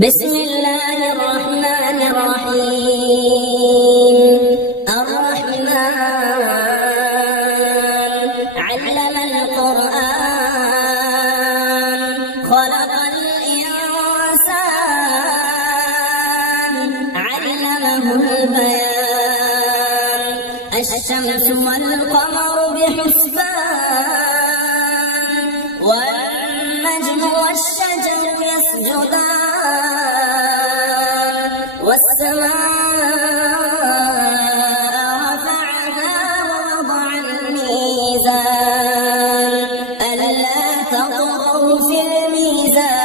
بسم الله الرحمن الرحيم. الرحمن علم القرآن خلق الإنسان علمه البيان. الشمس والقمر بحسبان والنجم والشجر يسجدان والسماء رفعها ووضع الميزان ألا تطغوا في الميزان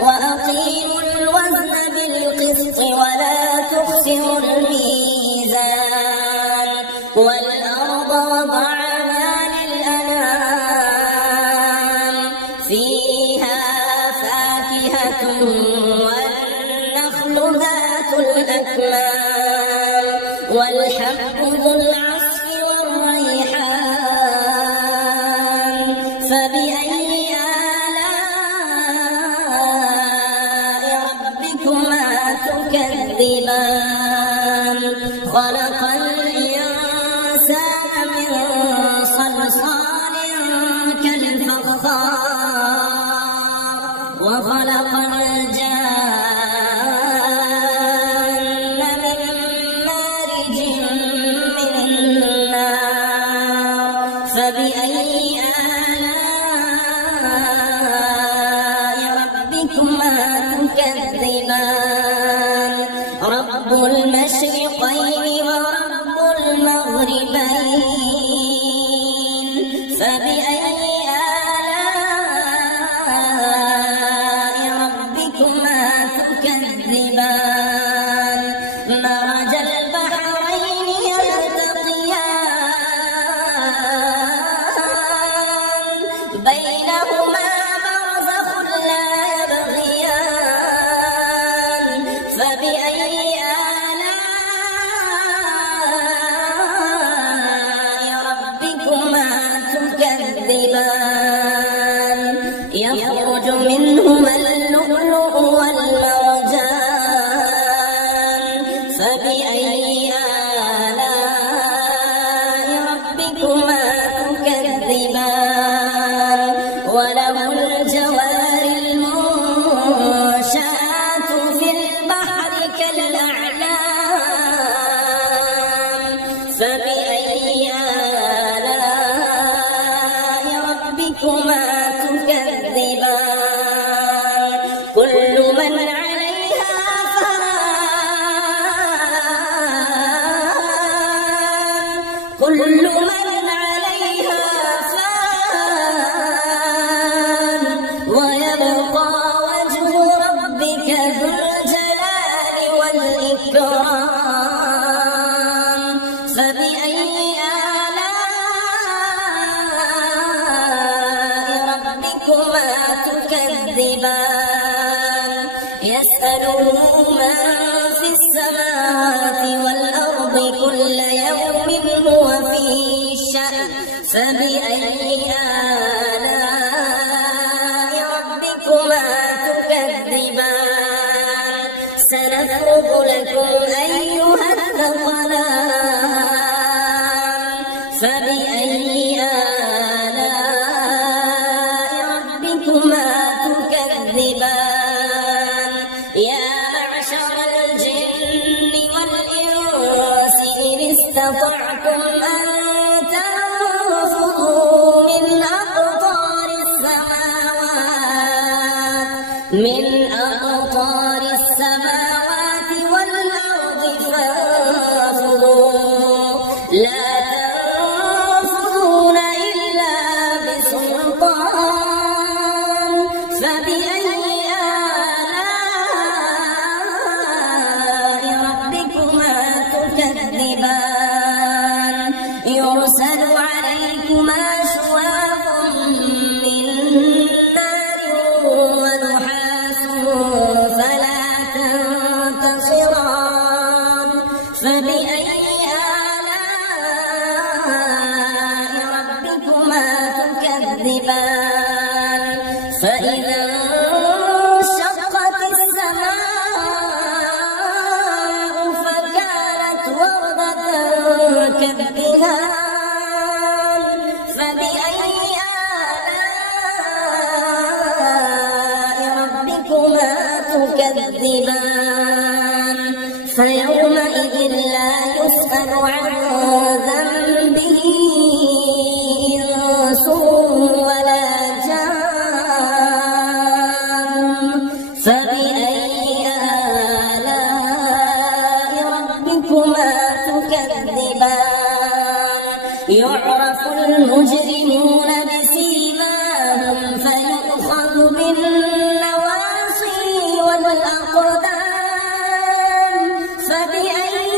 وأقيموا الوزن بالقسط ولا تخسروا الميزان والأرض وضعها للأنام فيها فاكهة ذات الأكمام والحب ذو العصف والريحان. فبأي آلاء ربكما تكذبان؟ خلق الإنسان من صلصال كالفخار وخلق فبأي آلاء ربكما تكذبان؟ رب المشرقين ورب المغربين. فبأي آلاء ربكما تكذبان؟ مرج البحرين يلتقيان بينهما برزخ لا يبغيان. فبأي آلاء ربكما تكذبان؟ يخرج منهما اللؤلؤ والمرجان. فبأي آلاء ربكما تكذبان؟ وله الجوار المنشآت في البحر كالأعلام. فبأي آلاء ربكما تكذبان؟ كل من عليها فان كل من عليها فان ويبقى وجه ربك ذو الجلال والإكرام. فبأي آلاء ربكما تكذبان؟ يسأله من في السماوات والأرض كل يوم هو في شأن. فبأي آلاء ربكما تكذبان؟ سنفرغ لكم أيها الثقلان. فبأي آلاء ربكما تكذبان؟ يا معشر الجن والإنس إن استطعتم أن تنفذوا من أقطار السماوات والأرض فانفذوا لا تنفذون إلا بسلطان. فبأي آلاء ربكما تكذبان؟ يرسل عليكما شواظ من نار ونحاس تكذبان فيومئذ لا يسأل عن ذنبه إنس ولا جان فبأي آلاء ربكما تكذبان يعرف المجرمون بسيماهم فيؤخذ بالنواصي والأقدام فبأي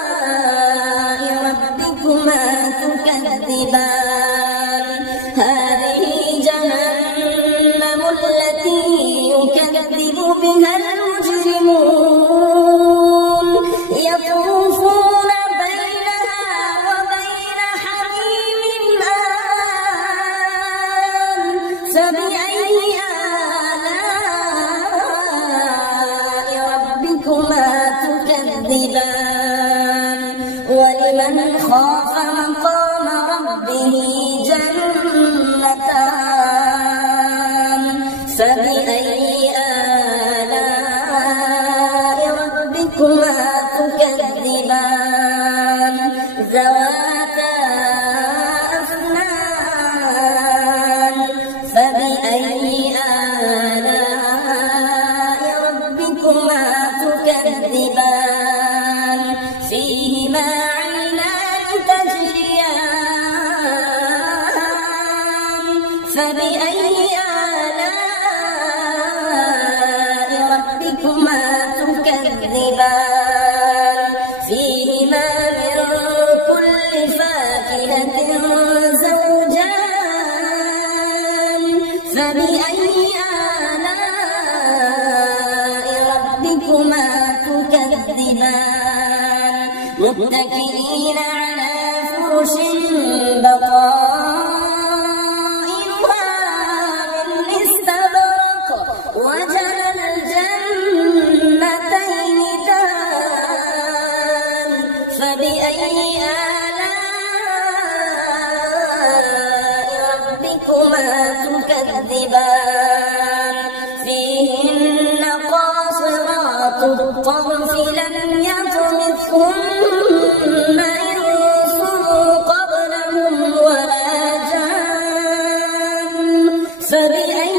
آلاء ربكما تكذبان هذه جهنم التي يكذب بها المجرمون يطوفون بينها وبين حميم آن فبأي آلاء ربكما تكذبان ولمن خاف مقام ربه جنتان فبأي آلاء ربكما تكذبان ذواتا أفنان فبأي آلاء ربكما تكذبان فيهما عينان تجريان فبأي آلاء ربكما تكذبان فيهما من كل فاكهة زوجان فبأي آلاء ربكما تكذبان متكئين على فرش بطائنها من استبرق وجنى الجنتين دان فبأي آلاء ربكما تكذبان فيهن قاصرات الطرف لم يطمثهن إنس قبلهم ولا جان فبأي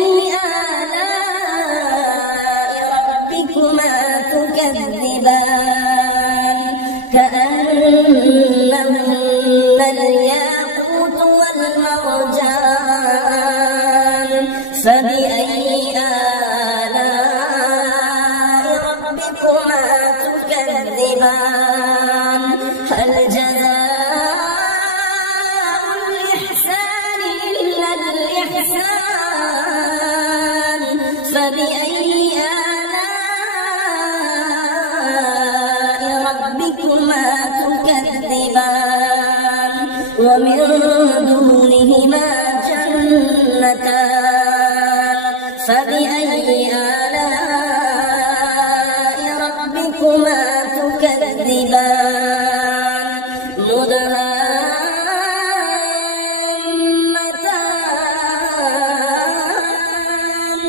آلاء ربكما تكذبان كأنهن الياقوت والمرجان فبأي آلاء ربكما تكذبان هل جزاء الإحسان إلا الإحسان فبأي آلاء ربكما تكذبان ومن دونهما جنتان فبأي آلاء ربكما تكذبان مدهامتان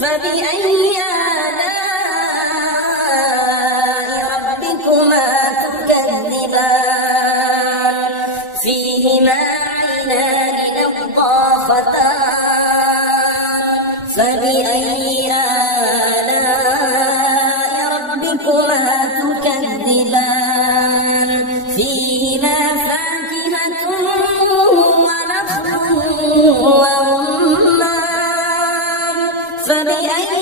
فبأي آلاء ربكما تكذبان فيهما عينان نضاختان فبأي آلاء ربكما تكذبان فيهما فاكهة ونخل ورمان فبأي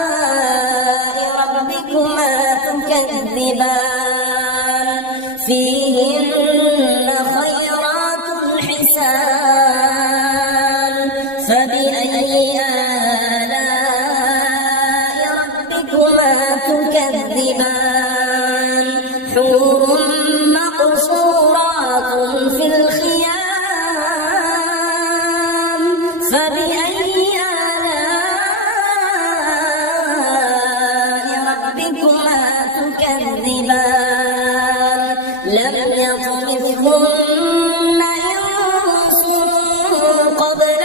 آلاء ربكما تكذبان فيهن خيرات حسان فبأي آلاء ربكما تكذبان حور مقصورات في الخيام فبأي آلاء ربكما تكذبان لم يطمثهن إنس قبل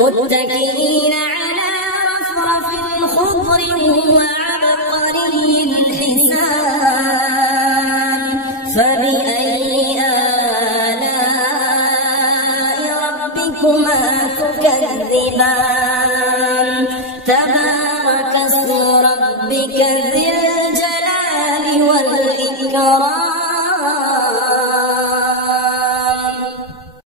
متكئين على رفرف خضر وعبقري حسان فبأي آلاء ربكما تكذبان